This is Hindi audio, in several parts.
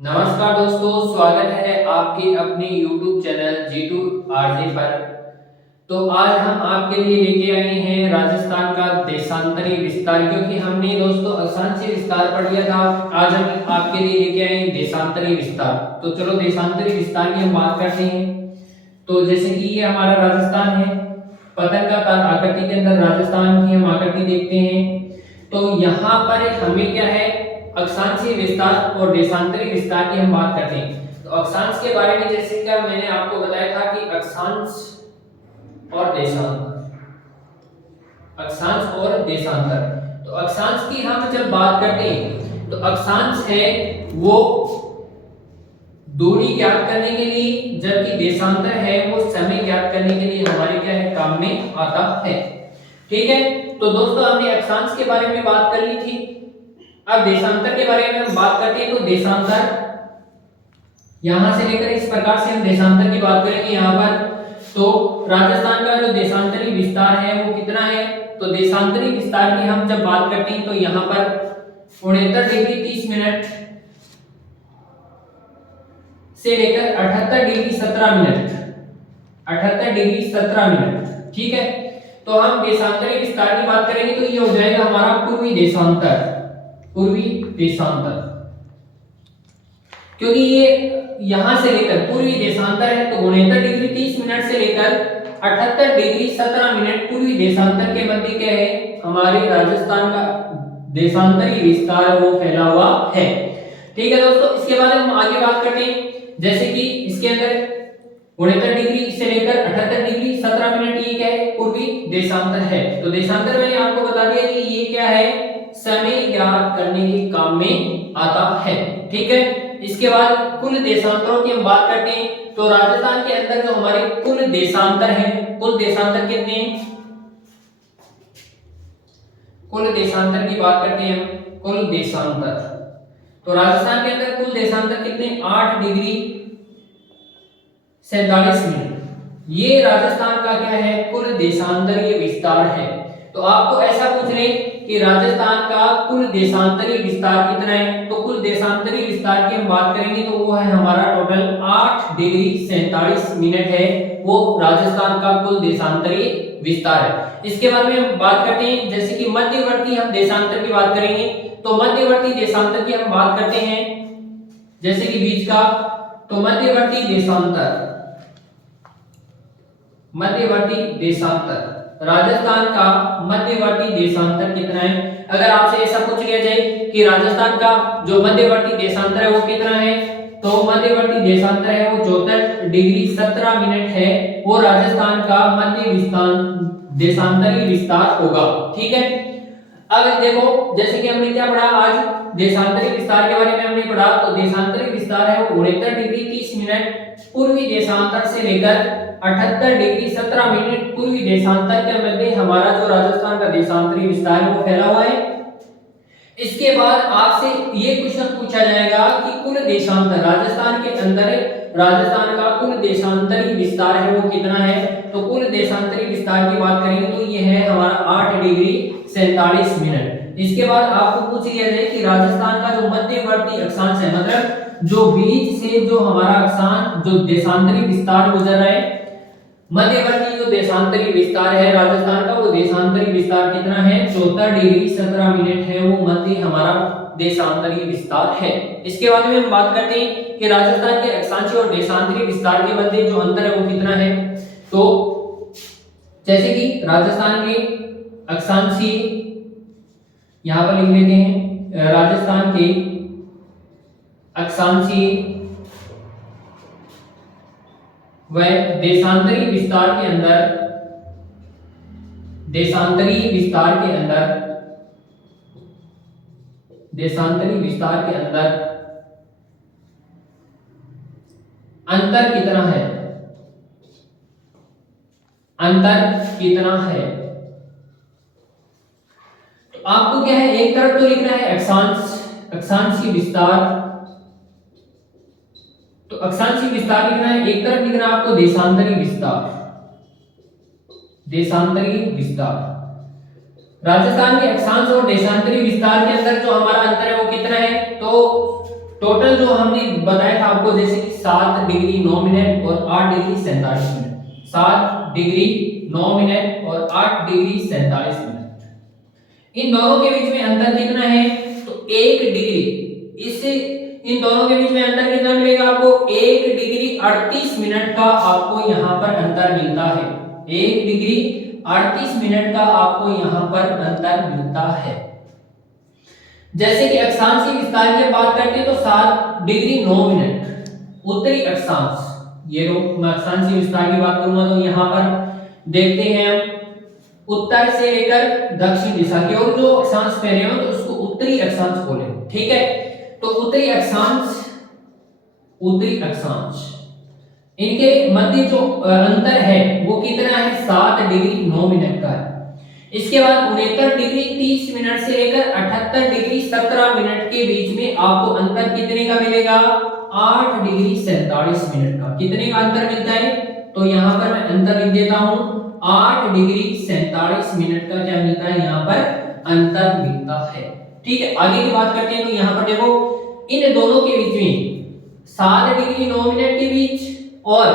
नमस्कार दोस्तों, स्वागत है आपके अपने YouTube चैनल G2RJ पर। तो आज हम आपके लिए लेके आए हैं राजस्थान का देशांतरी विस्तार, क्योंकि हमने दोस्तों अक्षांशीय विस्तार पढ़ लिया था। आज हम आपके लिए लेके आए हैं देशांतरी विस्तार। तो चलो देशांतरी विस्तार की हम बात करते हैं। तो जैसे कि ये हमारा राजस्थान है, पतंगाकार आकृति के अंदर राजस्थान की हम आकृति देखते हैं। तो यहाँ पर हमें क्या है, अक्षांशीय विस्तार और देशांतरी विस्तार की हम बात करते हैं। तो अक्षांश के बारे में जैसे कि मैंने आपको बताया था कि अक्षांश और देशांतर, अक्षांश और देशांतर। तो अक्षांश की हम जब बात करते हैं तो अक्षांश है वो दूरी ज्ञात करने के लिए, जबकि देशांतर है वो समय ज्ञात करने के लिए हमारे क्या है, काम में आता है। ठीक है, तो दोस्तों हमने अक्षांश के बारे में बात कर ली थी। अब देशांतर के बारे में हम बात करते हैं। तो देशांतर यहां से लेकर इस प्रकार से हम देशांतर की बात करेंगे। यहाँ पर तो राजस्थान का जो देशांतरी विस्तार है वो कितना है, तो देशांतरी विस्तार की हम जब बात करते हैं तो यहाँ पर 69 डिग्री 30 मिनट से लेकर 78 डिग्री 17 मिनट, 78 डिग्री 17 मिनट। ठीक है, तो हम देशांतरी विस्तार की बात करेंगे तो ये हो जाएगा हमारा पूर्वी देशांतर, पूर्वी देशांतर। क्योंकि ये यहां से लेकर पूर्वी देशांतर है, तो 69 डिग्री 30 मिनट से लेकर 78 डिग्री 17 मिनट पूर्वी देशांतर के मध्य क्या है, हमारे राजस्थान का देशांतरी विस्तार वो फैला हुआ है। ठीक है दोस्तों, इसके बाद हम आगे बात करते हैं। जैसे कि इसके अंदर 69 डिग्री से लेकर 78 डिग्री 17 मिनट ये क्या है, पूर्वी देशांतर है। तो देशांतर मैंने आपको बता दिया कि ये क्या है, समय ज्ञात करने के काम में आता है। ठीक है, इसके बाद कुल देशांतरों की हम बात करते हैं। तो राजस्थान के अंदर जो हमारे कुल देशांतर है, कुल देशांतर कितने हैं, कुल देशांतर की बात करते हैं हम। कुल देशांतर तो राजस्थान के अंदर कुल देशांतर कितने, 8 डिग्री 47 मिनट। ये राजस्थान का क्या है, कुल देशांतरीय विस्तार है। तो आपको ऐसा पूछ ले कि राजस्थान का कुल देशांतरीय विस्तार कितना है, तो कुल देशांतरीय विस्तार की हम बात करेंगे तो वो है हमारा टोटल 8 डिग्री 47 मिनट है, वो राजस्थान का कुल देशांतरीय विस्तार है। इसके बारे में हम बात करते हैं। जैसे कि मध्यवर्ती हम देशांतर की बात करेंगे, तो मध्यवर्ती देशांतर की हम बात करते हैं। जैसे कि बीच का, तो मध्यवर्ती देशांतर, मध्यवर्ती देशांतर राजस्थान का मध्यवर्ती देशांतर कितना है। अगर आपसे ऐसा पूछ लिया जाए कि राजस्थान का जो मध्यवर्ती देशांतर है वो कितना है, तो मध्यवर्ती देशांतर है वो 74 डिग्री 17 मिनट है, वो राजस्थान का मध्य देशांतरी विस्तार होगा। ठीक है, अब देखो जैसे कि हमने क्या पढ़ा आज, देशांतरी विस्तार के बारे में हमने पढ़ा। तो देशांतरी विस्तार है वो 69 डिग्री 30 मिनट पूर्वी देशांतर से लेकर 78 डिग्री 17 मिनट पूर्वी देशांतर के मध्य हमारा जो राजस्थान का देशांतरी विस्तार है वो फैला हुआ है। इसके बाद आपसे ये क्वेश्चन पूछा जाएगा कि कुल देशांतर राजस्थान के अंदर राजस्थान का कुल देशांतरी विस्तार है वो कितना है। तो कुल देशांतरी विस्तार की बात करेंगे तो ये है हमारा 8 डिग्री 47 मिनट। इसके बाद आपको पूछ लिया जाए कि राजस्थान का जो मध्यवर्ती अक्षांश है, मतलब जो बीच से जो हमारा अक्षांश जो देशांतरी विस्तार गुजर रहा है, मध्यवर्ती जो देशांतरी विस्तार है राजस्थान का, वो देशांतरी विस्तार कितना है, 74 डिग्री 17 मिनट है, वो मध्य हमारा देशांतरी विस्तार है। इसके बाद में हम बात करते हैं कि राजस्थान के अक्षांशीय और देशांतरी विस्तार के मध्य जो अंतर है वो कितना है। तो जैसे कि राजस्थान के अक्षांशीय यहां पर लिख लेते हैं, राजस्थान के अक्षांशीय व देशांतरी विस्तार के अंदर, देशांतरी विस्तार के अंदर, देशांतरी विस्तार के अंदर अंतर कितना है, अंतर कितना है। तो आपको क्या है, एक तरफ तो लिखना है अक्षांश, अक्षांशीय विस्तार, तो अक्षांशीय विस्तार लिखना है, एक तरफ लिखना है आपको देशांतरी विस्तार, देशांतरी विस्तार। राजस्थान के अक्षांश और देशांतरी विस्तार के अंदर जो हमारा अंतर है वो कितना है, तो टोटल जो हमने बताया था आपको, जैसे कि 7 डिग्री 9 मिनट और 8 डिग्री 47 मिनट, 7 डिग्री 9 मिनट और 8 डिग्री 47 मिनट। इन दोनों के बीच में अंतर कितना है? तो 1 डिग्री। इससे इन दोनों के बीच में अंतर कितना मिलेगा आपको? 1 डिग्री 38 मिनट का आपको यहाँ पर अंतर मिलता है। 1 डिग्री 38 मिनट का आपको यहाँ पर अंतर मिलता है। जैसे कि अक्षांशीय विस्तार की बात करते हैं तो 7 डिग्री 9 मिनट उत्तरी अक्षांश, ये लो मैं अक्षांशीय विस्तार की बात करूंगा तो यहाँ पर देखते हैं हम उत्तर से लेकर दक्षिण दिशा की ओर जो अक्षांश कह रहे हो तो उसको उत्तरी अक्षांश बोले, ठीक है। तो उत्तरी अक्षांश इनके मध्य जो अंतर है वो कितना है? 7 डिग्री 9 मिनट का है। इसके बाद 69 डिग्री 30 मिनट से लेकर 78 डिग्री 17 मिनट के बीच में आपको अंतर कितने का मिलेगा? 8 डिग्री 47 मिनट का। कितने का अंतर मिलता है? तो यहाँ पर मैं अंतर लिख देता हूँ, 8 डिग्री 47 मिनट का क्या मिलता है? यहाँ पर अंतर मिलता है, ठीक है। आगे की बात करते हैं तो यहाँ पर देखो इन दोनों के बीच में 7 डिग्री 9 मिनट के बीच और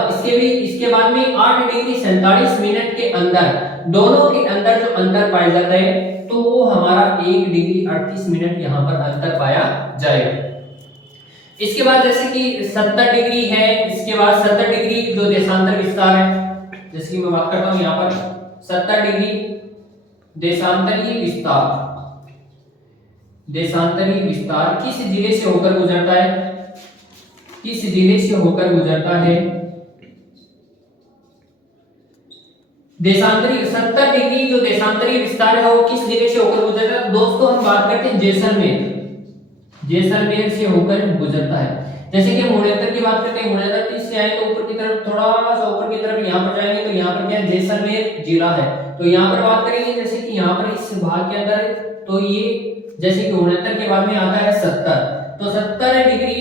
इसके बाद में 8 डिग्री 47 मिनट के अंदर, दोनों के अंदर जो अंतर पाया जाता है तो वो हमारा 1 डिग्री 38 मिनट यहाँ पर अंतर पाया जाएगा। इसके बाद जैसे कि 70 डिग्री है, इसके बाद 70 डिग्री जो देशांतर विस्तार है, जैसे कि मैं बात करता हूँ यहाँ पर 70 डिग्री देशांतरीय विस्तार किस जिले से होकर गुजरता है? किस जिले से होकर गुजरता है? देशांतरी 70 डिग्री जो देशांतरीय विस्तार है वो किस जिले से होकर गुजरता है? दोस्तों हम बात करते हैं जैसलमेर से होकर गुजरता है। जैसे कि मुड़ेतर की बात करते हैं, मुड़ेतर से आए तो ऊपर की तरफ, थोड़ा सा ऊपर की तरफ यहाँ पर जाएंगे तो यहाँ पर क्या है? जैसलमेर जिला है। तो यहाँ पर बात करेंगे जैसे कि यहाँ पर इस भाग के अंदर तो ये जैसे कि 69 के बाद में आता है 70, तो 70 डिग्री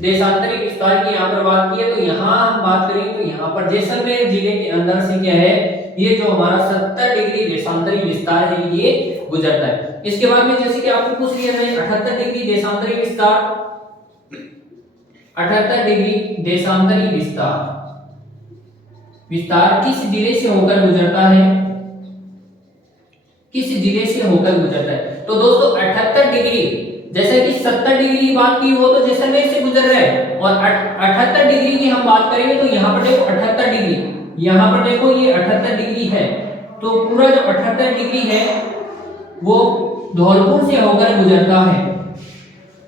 देशांतरी विस्तार की यहाँ पर बात की है। तो यहाँ हम बात करें तो यहाँ पर जैसलमेर जिले के अंदर से क्या है? ये जो हमारा 70 डिग्री देशांतरी विस्तार है ये गुजरता है। इसके बाद में जैसे कि आपको पूछ लिया जाए 78 डिग्री देशांतरी विस्तार, 78 डिग्री देशांतरी विस्तार किस जिले से होकर गुजरता है? किस जिले से होकर गुजरता है? तो दोस्तों 78 डिग्री, जैसे कि 70 डिग्री की बात की वो तो जैसलमेर से गुजर रहा है, और 78 डिग्री की हम बात करेंगे तो यहाँ पर देखो 78 डिग्री, यहाँ पर देखो ये 78 डिग्री है। तो पूरा जो 78 डिग्री है वो धौलपुर से होकर गुजरता है,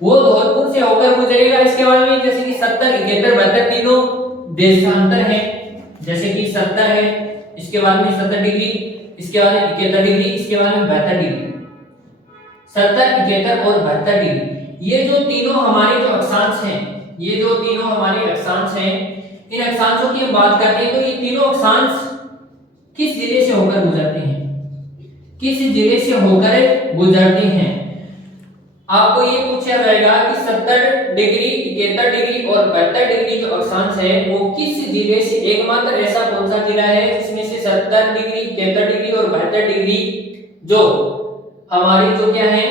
वो धौलपुर से होकर गुजरेगा। इसके बाद में जैसे कि 70, 71, 72 तीनों देशांतर है, जैसे कि 70 है, इसके बाद में 70 डिग्री, इसके बाद में 71 डिग्री, इसके बाद में 72 डिग्री। 70, 71 और 72 डिग्री, ये जो तीनों हमारे जो अक्षांश हैं, ये जो तीनों हमारे अक्षांश हैं, इन अक्षांशों की हम बात करते हैं तो ये तीनों अक्षांश किस जिले से होकर गुजरते हैं? किस जिले से होकर गुजरते हैं? आपको ये पूछा जाएगा कि 70 डिग्री, 71 डिग्री और 72 डिग्री जो अक्षांश है वो किस जिले से, एकमात्र ऐसा कौन सा जिला है जिसमें से 70 डिग्री, 71 डिग्री और 72 डिग्री जो हमारी जो क्या है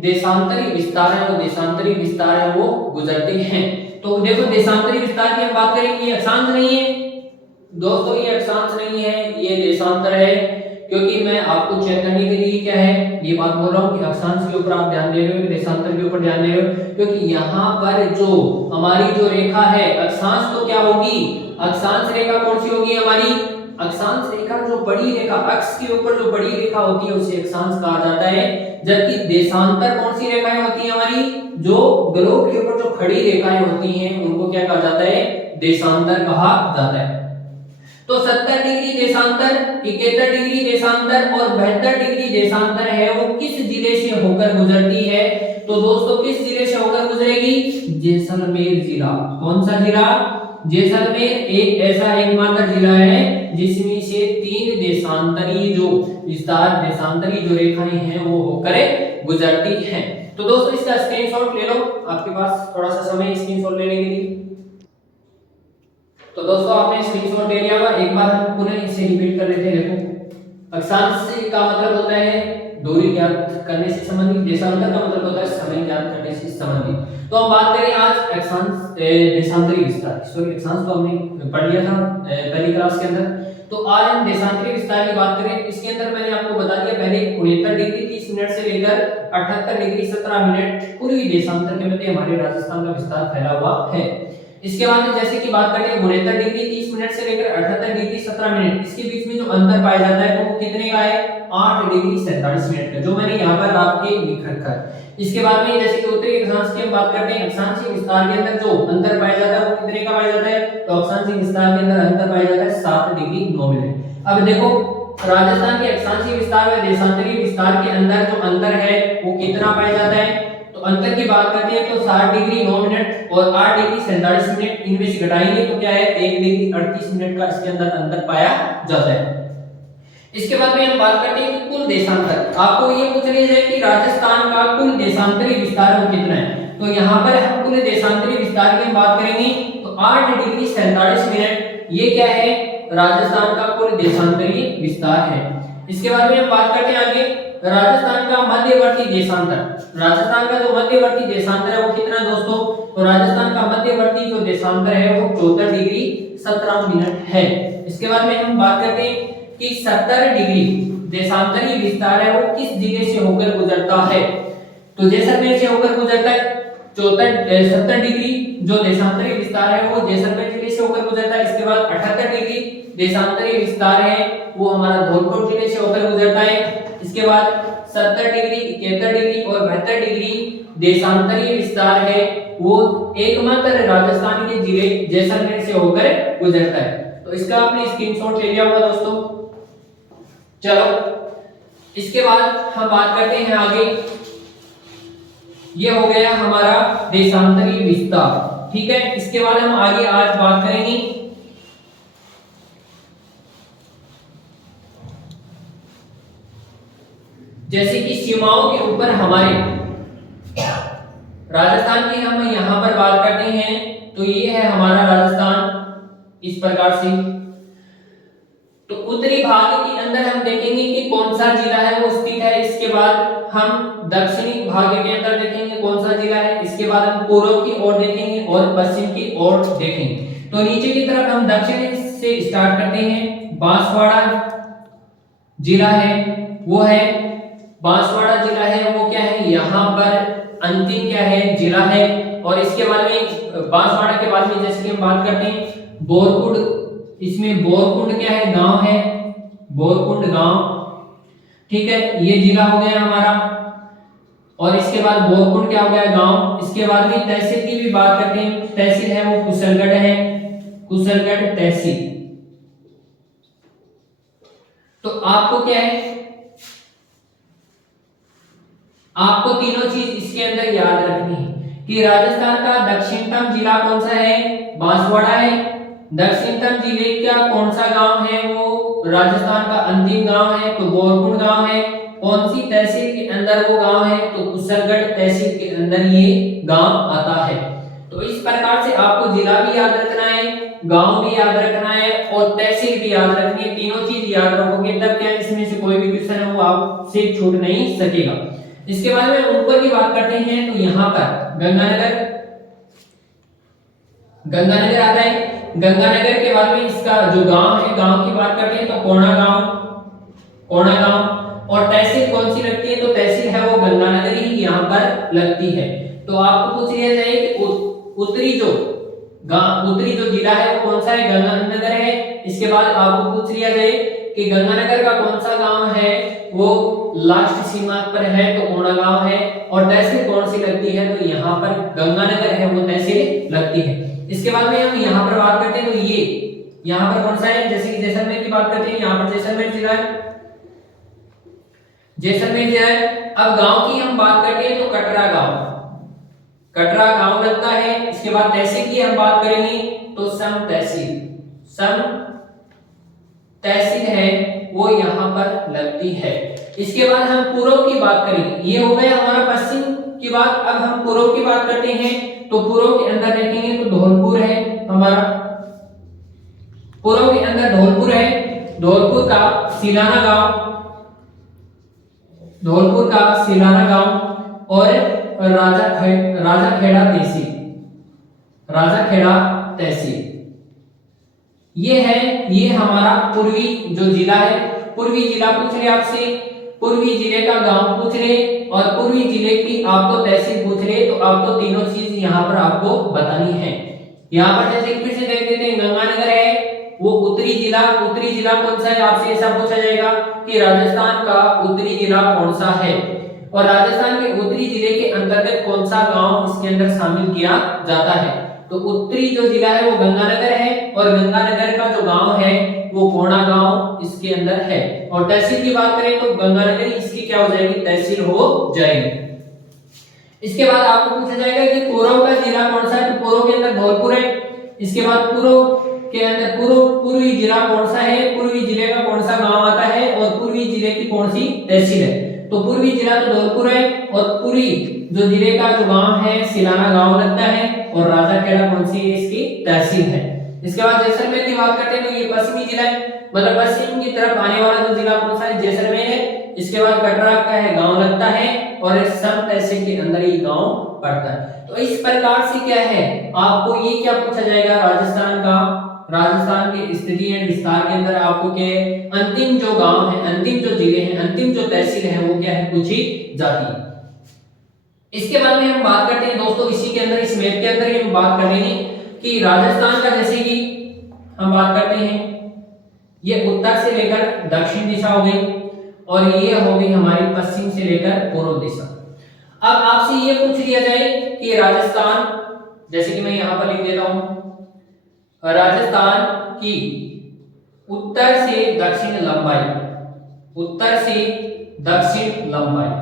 देशांतरी विस्तार है, वो देशांतरी विस्तार है वो गुजरते हैं। तो देखो देशांतरी विस्तार की हम बात करेंगे, ये अक्षांश नहीं है दोस्तों, ये अक्षांश नहीं है, ये देशांतर है। क्योंकि मैं आपको चेक करने के लिए क्या है ये बात बोल रहा हूँ कि अक्षांश के ऊपर आप ध्यान दे रहे हो, देशांतर के ऊपर ध्यान दे रहे हो, क्योंकि यहाँ पर जो हमारी जो रेखा है अक्षांश तो क्या होगी? अक्षांश रेखा कौन सी होगी हमारी? अक्षांश रेखा जो बड़ी रेखा, अक्ष के ऊपर जो बड़ी रेखा होती है उसे अक्षांश कहा जाता है। जबकि देशांतर कौन सी रेखाएं होती है हमारी? जो ग्लोब के ऊपर जो खड़ी रेखाएं होती हैं उनको क्या कहा जाता है? देशांतर कहा जाता है। तो 70 डिग्री देशांतर, 71 डिग्री देशांतर और 72 डिग्री देशांतर है वो किस जिले से होकर गुजरती है? तो दोस्तों किस जिले से होकर गुजरेगी? जैसलमेर जिला। कौन सा जिला? जैसलमेर एक ऐसा एकमात्र जिला है जिसमें से 3 देशांतरी जो विस्तार, देशांतरी जो रेखाएं हैं वो होकर गुजरती हैं। तो दोस्तों इसका स्क्रीनशॉट ले लो, आपके पास थोड़ा सा समय स्क्रीनशॉट लेने के लिए। तो दोस्तों आपने स्क्रीनशॉट ले लिया होगा, एक बार हम पुनः इसे रिपीट कर लेते हैं। देखो अक्षांश का मतलब होता है दूरी ज्ञात करने से संबंधित, देशांतर का मतलब होता है समय ज्ञात करने से संबंधित। तो हम बात करें आज अक्षांश देशांतरी विस्तार, सॉरी अक्षांश तो हमने पढ़ लिया था पहली क्लास के अंदर। तो आज हम देशांतरी विस्तार की बात करें। इसके अंदर मैंने आपको बता दिया पहले 69 डिग्री 30 मिनट से लेकर 78 डिग्री 17 मिनट पूर्वी देशांतर के मध्य हमारे राजस्थान का विस्तार फैला हुआ है। इसके बाद में जैसे कि बात करते हैं 69 डिग्री 30 मिनट से लेकर 78 डिग्री 17 मिनट, इसके बीच में जो अंतर पाया जाता है तो वो कितने का है, 8 डिग्री 47 मिनट का, जो मैंने यहाँ पर आपके लिख रखा है। इसके बाद में जैसे कि उत्तरी अक्षांश की हम बात करते हैं, अक्षांशीय विस्तार के अंदर जो अंतर पाया जाता है वो कितने का पाया जाता है, तो अक्षांशीय विस्तार के अंदर अंतर पाया जाता है 7 डिग्री 9 मिनट। अब देखो राजस्थान के अक्षांशीय विस्तार व देशांतरीय विस्तार के अंदर जो अंतर है वो कितना पाया जाता है, तो अंतर की बात करते हैं तो 7 डिग्री 9 मिनट और 8 डिग्री 47 मिनट, इनमें से घटाएंगे तो क्या है 1 डिग्री 38 मिनट का इसके अंदर अंतर पाया जाता है। इसके बाद में हम बात करते हैं कि कुल देशांतर, आपको ये पूछ लिया जाए कि राजस्थान का कुल देशांतरी विस्तार वो कितना है, तो यहाँ पर हम कुल देशांतरी विस्तार की बात करेंगे तो 8 डिग्री 47 मिनट, ये क्या है राजस्थान का कुल देशांतरी विस्तार है। इसके बाद में हम बात करते हैं आगे राजस्थान का मध्यवर्ती देशांतर, राजस्थान का जो मध्यवर्ती देशांतर है वो कितना दोस्तों, तो राजस्थान का मध्यवर्ती जो देशांतर है वो 74 डिग्री 17 मिनट है। इसके बाद में हम बात करते हैं कि 70 डिग्री देशांतरी विस्तार है वो किस जिले से होकर गुजरता है, तो जैसलमेर से होकर गुजरता है। 70 डिग्री जो देशांतरी विस्तार है वो जैसलमेर जिले से होकर गुजरता है। इसके बाद 78 डिग्री देशांतरी विस्तार है वो हमारा धौलपुर जिले से होकर गुजरता है। इसके बाद 70 डिग्री 71 डिग्री और 72 डिग्री देशांतरी विस्तार है वो एकमात्र राजस्थान के जिले जैसलमेर से होकर गुजरता है। तो इसका आपने स्क्रीनशॉट ले लिया होगा दोस्तों। चलो इसके बाद हम बात करते हैं आगे, ये हो गया हमारा देशांतरी विस्तार, ठीक है। इसके बाद हम आगे आज बात करेंगे जैसे कि सीमाओं के ऊपर हमारे राजस्थान की हम यहां पर बात करते हैं तो ये है हमारा राजस्थान इस प्रकार से। तो उत्तरी भाग के अंदर हम देखेंगे कि कौन सा जिला है वो स्थित है। इसके बाद हम दक्षिणी भाग के अंदर देखेंगे कौन सा जिला है। इसके बाद हम पूर्व की ओर देखेंगे और पश्चिम की ओर देखेंगे। तो नीचे की तरफ हम दक्षिण से स्टार्ट करते हैं। बांसवाड़ा जिला है वो है, बांसवाड़ा जिला है वो क्या है, यहाँ पर अंतिम क्या है जिला है। और इसके बाद में बांसवाड़ा के बाद में जैसे कि हम बात करते हैं बोरकुंड, इसमें बोरकुंड क्या है गांव है, बोरकुंड गांव, ठीक है, ये जिला हो गया हमारा। और इसके बाद बोरकुंड क्या हो गया गांव। इसके बाद में तहसील की भी बात करते हैं, तहसील है वो कुशलगढ़ है, कुशलगढ़ तहसील। तो आपको क्या है, आपको तीनों चीज इसके अंदर याद रखनी है कि राजस्थान का दक्षिणतम जिला कौन सा है, बांसवाड़ा है। दक्षिणतम जिले का कौन सा गांव है, वो राजस्थान का अंतिम गांव है तो बोरकुंड गांव है। कौन सी तहसील के अंदर वो गांव है, तो कुशलगढ़ तहसील के अंदर ये गांव आता है। तो इस प्रकार से आपको जिला भी याद रखना है, गांव भी याद रखना है और तहसील भी याद रखनी है। तीनों चीज याद रखोगे तब क्या इसमें से कोई भी क्वेश्चन है वो आपसे छूट नहीं सकेगा। इसके बाद में ऊपर की बात करते हैं तो यहाँ पर गंगानगर, गंगानगर आता है। गंगानगर के बाद में इसका जो गांव है, गांव की बात करते हैं तो कोणा गांव, कोणा गांव। और तहसील कौन सी लगती है, तो तहसील है वो गंगानगर ही यहाँ पर लगती है। तो आपको पूछ लिया जाए कि उत्तरी जो जिला है वो कौन सा है, गंगानगर है। इसके बाद आपको पूछ लिया जाए कि गंगानगर का कौन सा गांव है वो लास्ट सीमा पर है तो कोणा गांव है। और तहसील कौन सी लगती है, तो यहाँ पर गंगानगर है वो तहसील लगती है। इसके बाद में हम यहाँ पर बात करते हैं तो ये यहाँ पर कौन सा है, जैसे कि जैसलमेर की बात करते हैं, यहाँ पर जैसलमेर जिला है, जैसलमेर जिला है। अब गांव की हम बात करते हैं तो कटरा गांव, कटरा गांव लगता है। इसके बाद तहसील की हम बात करेंगे तो सम तहसील, सम तहसील है वो यहाँ पर लगती है। इसके बाद हम पूर्व की बात करेंगे, ये हो गया हमारा पश्चिम की बात। अब हम पूर्व की बात करते हैं तो पूर्व के अंदर देखेंगे तो धौलपुर है हमारा, पूर्व के अंदर धौलपुर है। धौलपुर का सिलाना गांव, धौलपुर का सिलाना गांव और राजाखेड़ा तहसील, राजाखेड़ा तहसील ये हमारा पूर्वी जो जिला है। पूर्वी जिला पूछ रहे आपसे, पूर्वी जिले का गांव पूछ रहे और पूर्वी जिले की आपको तहसील पूछ रहे, तो आपको तीनों चीज यहाँ पर आपको बतानी है। यहाँ पर जैसे फिर से देख लेते हैं, गंगानगर है वो उत्तरी जिला कौन सा है, आपसे ऐसा पूछा जाएगा कि राजस्थान का उत्तरी जिला कौन सा है, और राजस्थान के उत्तरी जिले के अंतर्गत कौन सा गांव इसके अंदर शामिल किया जाता है। तो उत्तरी जो जिला है वो गंगानगर है, और गंगानगर का जो गांव है वो कोणा गांव इसके अंदर है। और तहसील की बात करें तो गंगानगर इसकी क्या हो जाएगी, तहसील हो जाएगी। इसके बाद आपको पूछा जाएगा कि पूर्व का जिला कौन सा है, तो पूर्व के अंदर धौलपुर है। इसके बाद पूर्व के अंदर पूर्वी जिला कौन सा है, पूर्वी जिले का कौन सा गांव आता है, और पूर्वी जिले की कौन सी तहसील है। तो पूर्वी जिला तो धौलपुर है, और पूर्वी जो जिले का जो गांव है सिलाना गांव लगता है, और राजाखेड़ा कौन सी है, इसकी तहसील है। इसके बाद जैसलमेर की बात करते हैं तो ये पश्चिमी जिला है, मतलब पश्चिम की तरफ आने वाला जो जिला कौन सा है, जैसलमेर है। इसके बाद कटरा का है गांव लगता है, और इस सब तहसील के अंदर ये गांव पड़ता है। तो इस प्रकार से क्या है, आपको ये क्या पूछा जाएगा, राजस्थान का, राजस्थान के स्थिति एंड विस्तार के अंदर आपको क्या अंतिम जो गांव है, अंतिम जो जिले हैं, अंतिम जो तहसील है वो क्या है, पूछी जाती है। इसके बाद में हम बात करते हैं दोस्तों, इसी के अंदर इस मैप के अंदर ही हम बात कर लेंगे कि राजस्थान का, जैसे कि हम बात करते हैं ये उत्तर से लेकर दक्षिण दिशा हो गई, और ये हो गई हमारी पश्चिम से लेकर पूर्व दिशा। अब आपसे ये पूछ लिया जाए कि राजस्थान, जैसे कि मैं यहां पर लिख देता हूं, राजस्थान की उत्तर से दक्षिण लंबाई, उत्तर से दक्षिण लंबाई,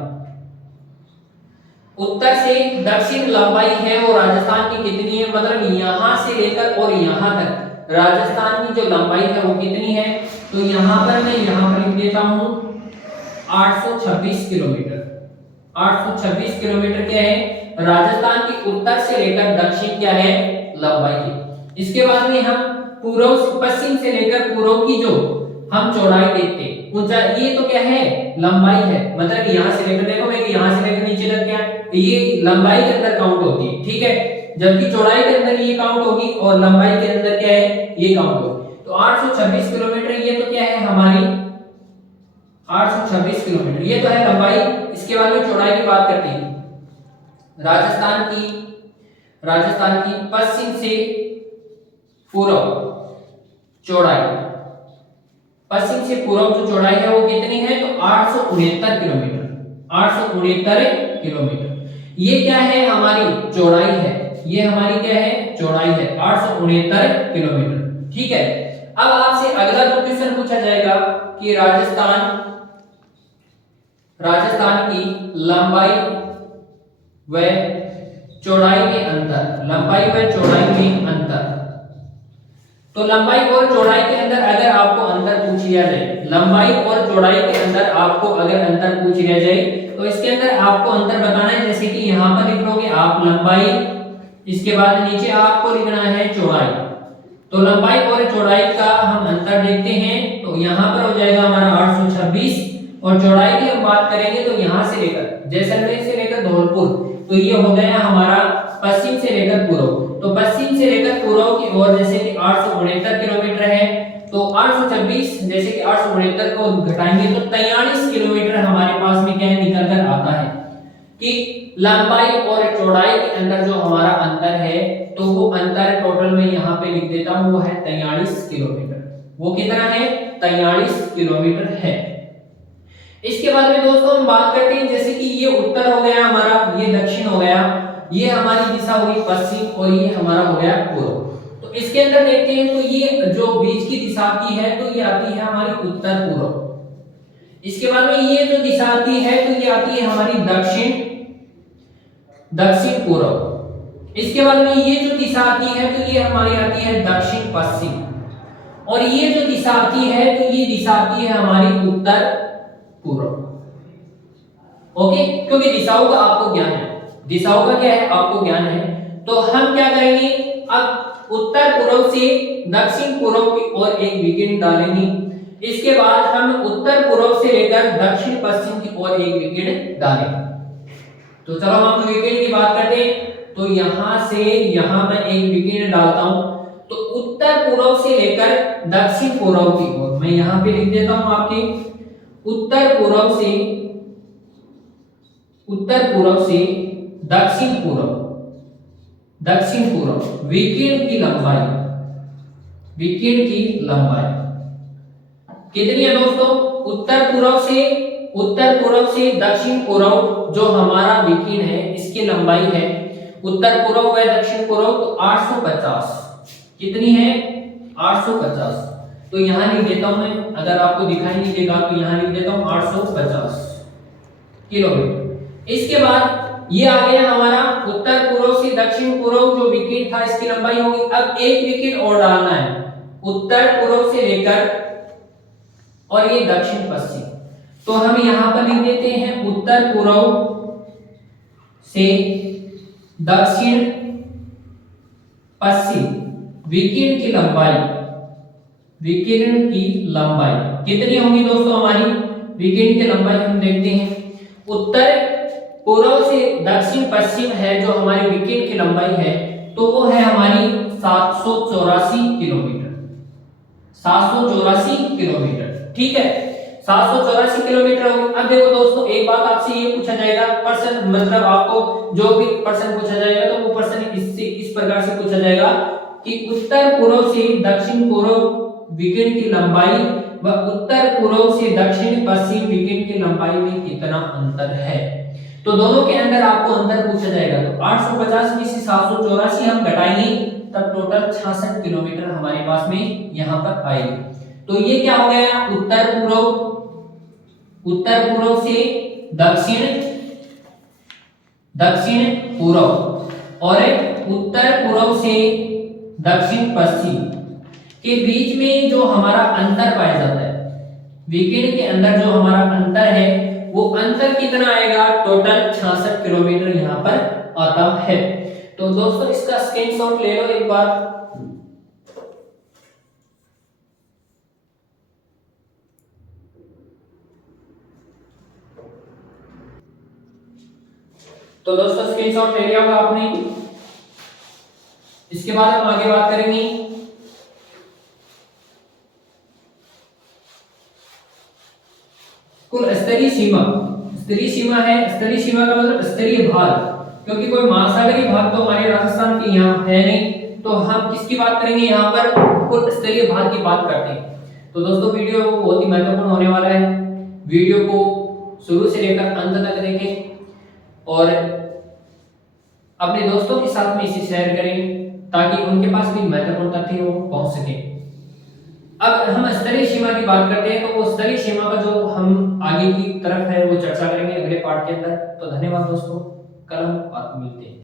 उत्तर से दक्षिण लंबाई है वो राजस्थान की कितनी है, मतलब यहां से लेकर और यहां तक राजस्थान की जो लंबाई है वो कितनी है। तो यहां पर मैं यहां पर लिख देता हूं 826 किलोमीटर। 826 किलोमीटर क्या है, राजस्थान की उत्तर से लेकर दक्षिण क्या है, लंबाई है। इसके बाद में हम पूर्व पश्चिम से लेकर पूर्व की जो हम चौड़ाई देखते हैं, ये तो क्या है, लंबाई है, मतलब यहां से लेकर, देखो मैं यहां से लेकर नीचे तक क्या ये लंबाई के अंदर काउंट होती है, ठीक है, जबकि चौड़ाई के अंदर ये काउंट होगी और लंबाई के अंदर क्या है, ये काउंट होगी। तो 826 किलोमीटर ये तो क्या है हमारी 826 किलोमीटर, ये तो है लंबाई। इसके बाद में चौड़ाई की बात करते हैं, राजस्थान की पश्चिम से पूर्व चौड़ाई, पश्चिम से पूर्व जो चौड़ाई है वो कितनी है, तो 869 किलोमीटर, 869 किलोमीटर। ये क्या है, हमारी चौड़ाई है, ये हमारी क्या है, चौड़ाई है 869 किलोमीटर, ठीक है। अब आपसे अगला जो क्वेश्चन पूछा जाएगा कि राजस्थान की लंबाई व चौड़ाई में अंतर, लंबाई व चौड़ाई में अंतर। तो लंबाई और चौड़ाई के अंदर अगर आपको अंतर पूछ लिया जाए, लंबाई और चौड़ाई के अंदर आपको अगर अंतर पूछ लिया जाए, तो इसके अंदर आपको अंतर बताना है। जैसे कि यहां पर लिख लोगे आप लंबाई, इसके बाद नीचे आपको लिखना है चौड़ाई। तो लंबाई और चौड़ाई का हम अंतर देखते हैं, तो यहां पर हो जाएगा हमारा 826, और चौड़ाई की हम बात करेंगे तो यहां से लेकर जैसलमेर से लेकर धौलपुर, तो ये हो गया हमारा पश्चिम से लेकर पूर्व। तो पश्चिम से लेकर पूर्व की ओर जैसे कि 869 किलोमीटर है, तो 826 जैसे कि 869 को घटाएंगे तो 43 किलोमीटर हमारे पास में क्या है, निकल कर आता है कि लंबाई और चौड़ाई के अंदर जो हमारा अंतर है, तो वो अंतर टोटल में यहाँ पे लिख देता हूँ, वो है 43 किलोमीटर। वो कितना है, 43 किलोमीटर है। इसके बाद में दोस्तों हम बात करते हैं, जैसे कि ये उत्तर हो गया हमारा, ये दक्षिण हो गया, ये हमारी दिशा होगी पश्चिम, और ये हमारा हो गया पूर्व। तो इसके अंदर देखते हैं, तो ये जो बीच की दिशा की है, तो ये आती है हमारी उत्तर पूर्व। इसके बाद में ये जो दिशा आती है, तो ये आती है हमारी दक्षिण पूर्व। इसके बाद में ये जो दिशा आती है, तो ये हमारी आती है दक्षिण पश्चिम, और ये जो दिशा आती है, तो ये दिशा आती है हमारी उत्तर पूर्व। ओके, क्योंकि दिशाओं का आपको ज्ञान है, दिशाओं का क्या है, आपको ज्ञान है। तो हम क्या करेंगे, अब उत्तर पूर्व से दक्षिण पूर्व की ओर एक विकेंड डालेंगे। इसके बाद हम उत्तर पूर्व से लेकर दक्षिण पश्चिम की ओर एक विकेट डालें। तो चलो हम विकेट की बात करते हैं। तो यहां से यहां मैं एक विकेट डालता हूं। तो उत्तर पूर्व से लेकर दक्षिण पूर्व की ओर मैं यहां पे लिख देता हूं आपके उत्तर पूर्व से दक्षिण पूर्व विकेट की लंबाई कितनी है दोस्तों? उत्तर पूर्व से दक्षिण पूर्व जो हमारा विकेट है इसकी लंबाई है, उत्तर पूर्व व दक्षिण पूर्व, तो 850। कितनी है? 850। तो यहां लिख देता हूं मैं, अगर आपको दिखाई नहीं देगा तो यहां लिख देता हूं 850 किलोमीटर। इसके बाद ये आ गया हमारा उत्तर पूर्व से दक्षिण पूर्व जो विकेट था इसकी लंबाई होगी। अब एक विकेट और डालना है उत्तर पूर्व से लेकर और ये दक्षिण पश्चिम। तो हम यहां पर लिख देते हैं उत्तर पूर्व से दक्षिण पश्चिम विकिरण की लंबाई कितनी होगी दोस्तों? हमारी विकिरण की लंबाई हम देखते हैं, उत्तर पूर्व से दक्षिण पश्चिम है जो हमारी विकिरण की लंबाई है, तो वो है हमारी 784 किलोमीटर। 784 किलोमीटर, ठीक है, 784 किलोमीटर होगी। अब देखो दोस्तों, एक बात आपसे ये पूछा जाएगा, प्रश्न मतलब आपको जो भी प्रश्न पूछा जाएगा तो वो प्रश्न इससे इस प्रकार से पूछा जाएगा कि उत्तर पूर्व से दक्षिण पूर्व विकिरण की लंबाई व उत्तर पूर्व से दक्षिण पश्चिम विकिरण की लंबाई में कितना अंतर है। तो दोनों के अंदर आपको अंतर पूछा जाएगा। तो 850 में से 784 हम घटाएंगे तब टोटल 66 किलोमीटर हमारे पास में यहाँ पर आएगी। तो ये क्या हो गया? उत्तर पूर्व से दक्षिण पूर्व और उत्तर पूर्व से दक्षिण पश्चिम के बीच में जो हमारा अंतर पाया जाता है, विकिरण के अंदर जो हमारा अंतर है वो अंतर कितना आएगा? टोटल 66 किलोमीटर यहाँ पर आता है। तो दोस्तों इसका स्क्रीनशॉट ले लो एक बार। तो दोस्तों स्क्रीनशॉट ले लिया होगा आपने। इसके बाद हम आगे बात करेंगे कुल स्तरीय सीमा। स्तरीय सीमा है, स्तरीय सीमा का मतलब स्तरीय भाग, क्योंकि कोई महासागरीय भाग तो हमारे राजस्थान के यहाँ है नहीं, तो हम किसकी बात करेंगे? यहाँ पर कुल स्तरीय भाग की बात करते हैं। तो दोस्तों वीडियो बहुत ही महत्वपूर्ण होने वाला है, वीडियो को शुरू से लेकर अंत तक देखें और अपने दोस्तों के साथ में इसे शेयर करें ताकि उनके पास भी महत्वपूर्ण तथ्य वो पहुंच सके। अब हम स्तरीय सीमा की बात करते हैं, तो वो स्तरीय सीमा का जो हम आगे की तरफ है वो चर्चा करेंगे अगले पार्ट के अंदर। तो धन्यवाद दोस्तों, कल हम बात मिलते हैं।